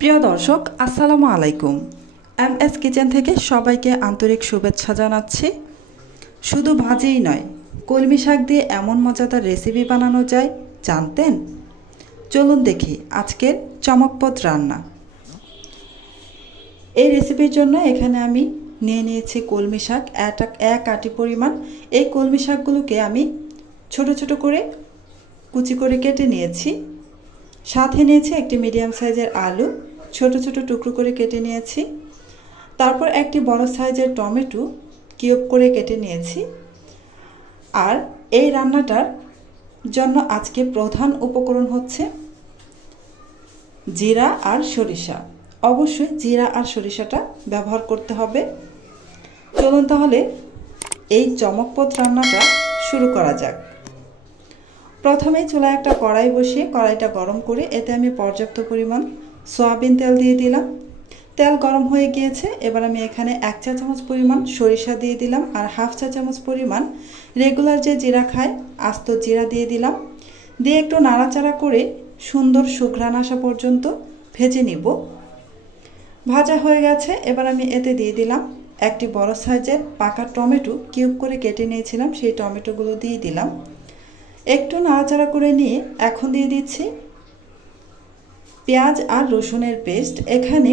প্রিয় দর্শক, আসসালামু আলাইকুম। এমএস কিচেন থেকে সবাইকে আন্তরিক শুভেচ্ছা জানাচ্ছি। শুধু ভাজিই নয়, কলমি শাক দিয়ে এমন মজাদার রেসিপি বানানো যায় জানতেন? চলুন দেখি আজকের চমকপ্রদ রান্না। এই রেসিপির জন্য এখানে আমি নিয়ে নিয়েছি কলমি শাক এক আটি পরিমাণ। এই কলমি শাকগুলোকে আমি ছোট ছোট করে কুচি করে কেটে নিয়েছি। সাথে নিয়েছি একটি মিডিয়াম সাইজের আলু, ছোট ছোট টুকরো করে কেটে নিয়েছি। তারপর একটি বড় সাইজের টমেটো কিউব করে কেটে নিয়েছি। আর এই রান্নাটার জন্য আজকে প্রধান উপকরণ হচ্ছে জিরা আর সরিষা। অবশ্যই জিরা আর সরিষাটা ব্যবহার করতে হবে। চলুন তাহলে এই চমকপ্রদ রান্নাটা শুরু করা যাক। প্রথমে চুলায় একটা কড়াই বসিয়ে কড়াইটা গরম করে এতে আমি পর্যাপ্ত পরিমাণ সয়াবিন তেল দিয়ে দিলাম। তেল গরম হয়ে গিয়েছে। এবার আমি এখানে 1 চা চামচ পরিমাণ সরিষা দিয়ে দিলাম আর 1/2 চা চামচ পরিমাণ রেগুলার যে জিরা খায় আস্ত জিরা দিয়ে দিলাম। দিয়ে একটু নাড়াচাড়া করে সুন্দর সুঘ্রাণ আসা পর্যন্ত ভেজে নিব। ভাজা হয়ে গেছে। এবার আমি এতে দিয়ে দিলাম একটি বড় সাইজের পাকা টমেটো কিউব করে কেটে নিয়েছিলাম, সেই টমেটোগুলো দিয়ে দিলাম। একটু নাড়াচাড়া করে নিয়ে এখন দিয়ে দিচ্ছি পেঁয়াজ আর রসুনের পেস্ট। এখানে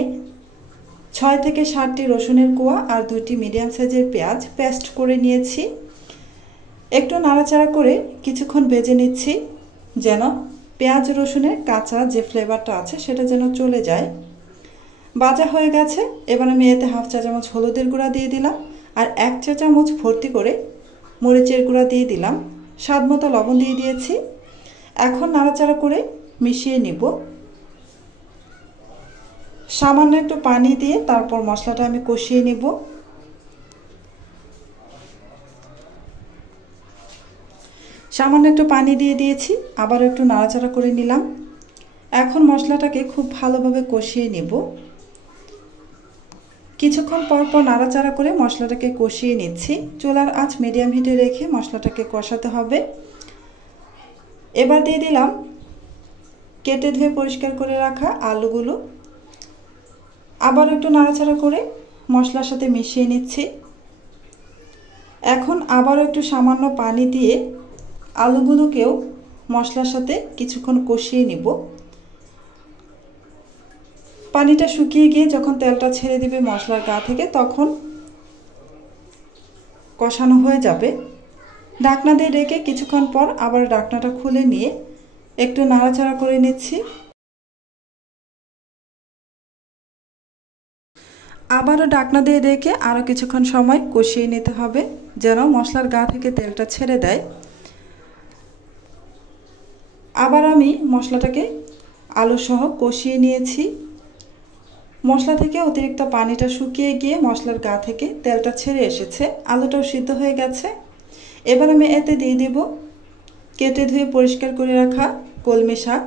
6 থেকে 7টি রসুনের কোয়া আর 2টি মিডিয়াম সাইজের পেঁয়াজ পেস্ট করে নিয়েছি। একটু নাড়াচাড়া করে কিছুক্ষণ ভেজে নিচ্ছি যেন পেঁয়াজ রসুনের কাঁচা যে ফ্লেভারটা আছে সেটা যেন চলে যায়। ভাজা হয়ে গেছে। এবার আমি এতে 1/2 চা চামচ হলুদের গুঁড়া দিয়ে দিলাম আর 1 চা চামচ ভর্তি করে মরিচের গুঁড়া দিয়ে দিলাম। স্বাদ মতো লবণ দিয়ে দিয়েছি। এখন নাড়াচাড়া করে মিশিয়ে নিব। সামান্য একটু পানি দিয়ে তারপর মশলাটা আমি কষিয়ে নিব। সামান্য একটু পানি দিয়ে দিয়েছি, আবার একটু নাড়াচাড়া করে নিলাম। এখন মশলাটাকে খুব ভালোভাবে কষিয়ে নিব। কিছুক্ষণ পর পর নাড়াচাড়া করে মশলাটাকে কষিয়ে নিচ্ছি। চুলার আঁচ মিডিয়াম হিটে রেখে মশলাটাকে কষাতে হবে। এবার দিয়ে দিলাম কেটে ধুয়ে পরিষ্কার করে রাখা আলুগুলো। আবার একটু নাড়াচাড়া করে মশলার সাথে মিশিয়ে নিচ্ছি। এখন আবার একটু সামান্য পানি দিয়ে আলুগুলোকেও মশলার সাথে কিছুক্ষণ কষিয়ে নিব। পানিটা শুকিয়ে গিয়ে যখন তেলটা ছেড়ে দিবে মশলার গা থেকে তখন কষানো হয়ে যাবে। ঢাকনা দিয়ে রেখে কিছুক্ষণ পর আবার ঢাকনাটা খুলে নিয়ে একটু নাড়াচাড়া করে নিচ্ছি। আবারও ঢাকনা দিয়ে রেখে আরও কিছুক্ষণ সময় কষিয়ে নিতে হবে যেন মশলার গা থেকে তেলটা ছেড়ে দেয়। আবার আমি মশলাটাকে আলু সহ কষিয়ে নিয়েছি। মশলা থেকে অতিরিক্ত পানিটা শুকিয়ে গিয়ে মশলার গা থেকে তেলটা ছেড়ে এসেছে, আলুটাও সিদ্ধ হয়ে গেছে। এবার আমি এতে দিয়ে দেব কেটে ধুয়ে পরিষ্কার করে রাখা কলমি শাক।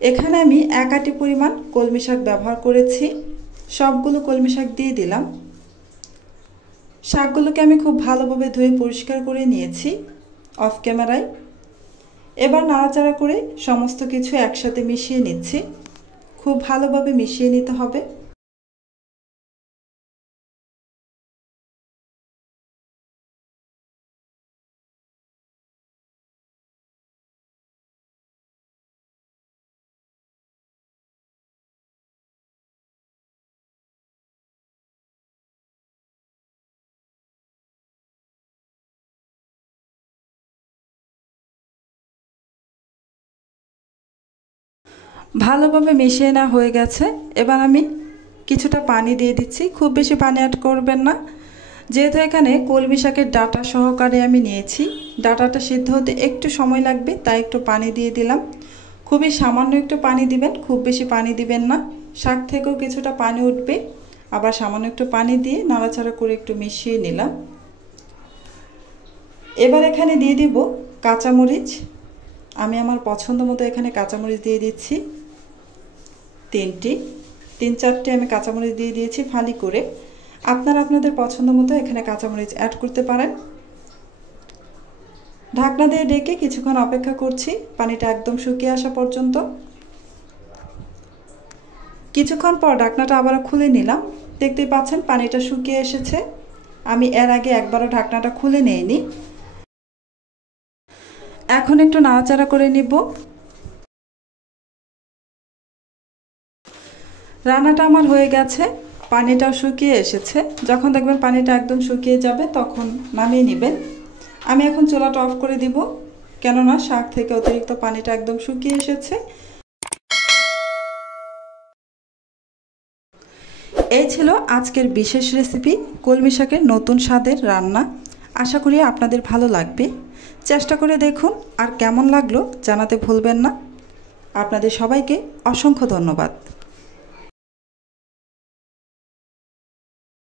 এখানে আমি 1 আটি পরিমাণ কলমি শাক ব্যবহার করেছি। সবগুলো কলমি শাক দিয়ে দিলাম। শাকগুলোকে আমি খুব ভালোভাবে ধুয়ে পরিষ্কার করে নিয়েছি অফ ক্যামেরায়। এবার নাড়াচাড়া করে সমস্ত কিছু একসাথে মিশিয়ে নিচ্ছি। খুব ভালোভাবে মিশিয়ে নিতে হবে। ভালোভাবে মিশিয়ে নেওয়া হয়ে গেছে। এবার আমি কিছুটা পানি দিয়ে দিচ্ছি। খুব বেশি পানি অ্যাড করবেন না, যেহেতু এখানে কলমি শাকের ডাঁটা সহকারে আমি নিয়েছি। ডাঁটাটা সিদ্ধ হতে একটু সময় লাগবে, তাই একটু পানি দিয়ে দিলাম। খুবই সামান্য একটু পানি দিবেন, খুব বেশি পানি দিবেন না। শাক থেকেও কিছুটা পানি উঠবে। আবার সামান্য একটু পানি দিয়ে নাড়াচাড়া করে একটু মিশিয়ে নিলাম। এবার এখানে দিয়ে দিব কাঁচামরিচ। আমি আমার পছন্দ মতো এখানে কাঁচামরিচ দিয়ে দিচ্ছি। 3-4টি আমি কাঁচামরিচ দিয়ে দিয়েছি ফালি করে। আপনারা আপনাদের পছন্দ মতো এখানে কাঁচামরিচ অ্যাড করতে পারেন। ঢাকনা দিয়ে ঢেকে কিছুক্ষণ অপেক্ষা করছি পানিটা একদম শুকিয়ে আসা পর্যন্ত। কিছুক্ষণ পর ঢাকনাটা আবার খুলে নিলাম। দেখতেই পাচ্ছেন পানিটা শুকিয়ে এসেছে। আমি এর আগে একবারও ঢাকনাটা খুলে নেইনি। এখন একটু নাড়াচাড়া করে নিব। রান্নাটা আমার হয়ে গেছে, পানিটাও শুকিয়ে এসেছে। যখন দেখবেন পানিটা একদম শুকিয়ে যাবে তখন নামিয়ে নেবেন। আমি এখন চুলাটা অফ করে দিব, কেননা শাক থেকে অতিরিক্ত পানিটা একদম শুকিয়ে এসেছে। এই ছিল আজকের বিশেষ রেসিপি, কলমি শাকের নতুন স্বাদের রান্না। আশা করি আপনাদের ভালো লাগবে। চেষ্টা করে দেখুন, আর কেমন লাগলো জানাতে ভুলবেন না। আপনাদের সবাইকে অসংখ্য ধন্যবাদ।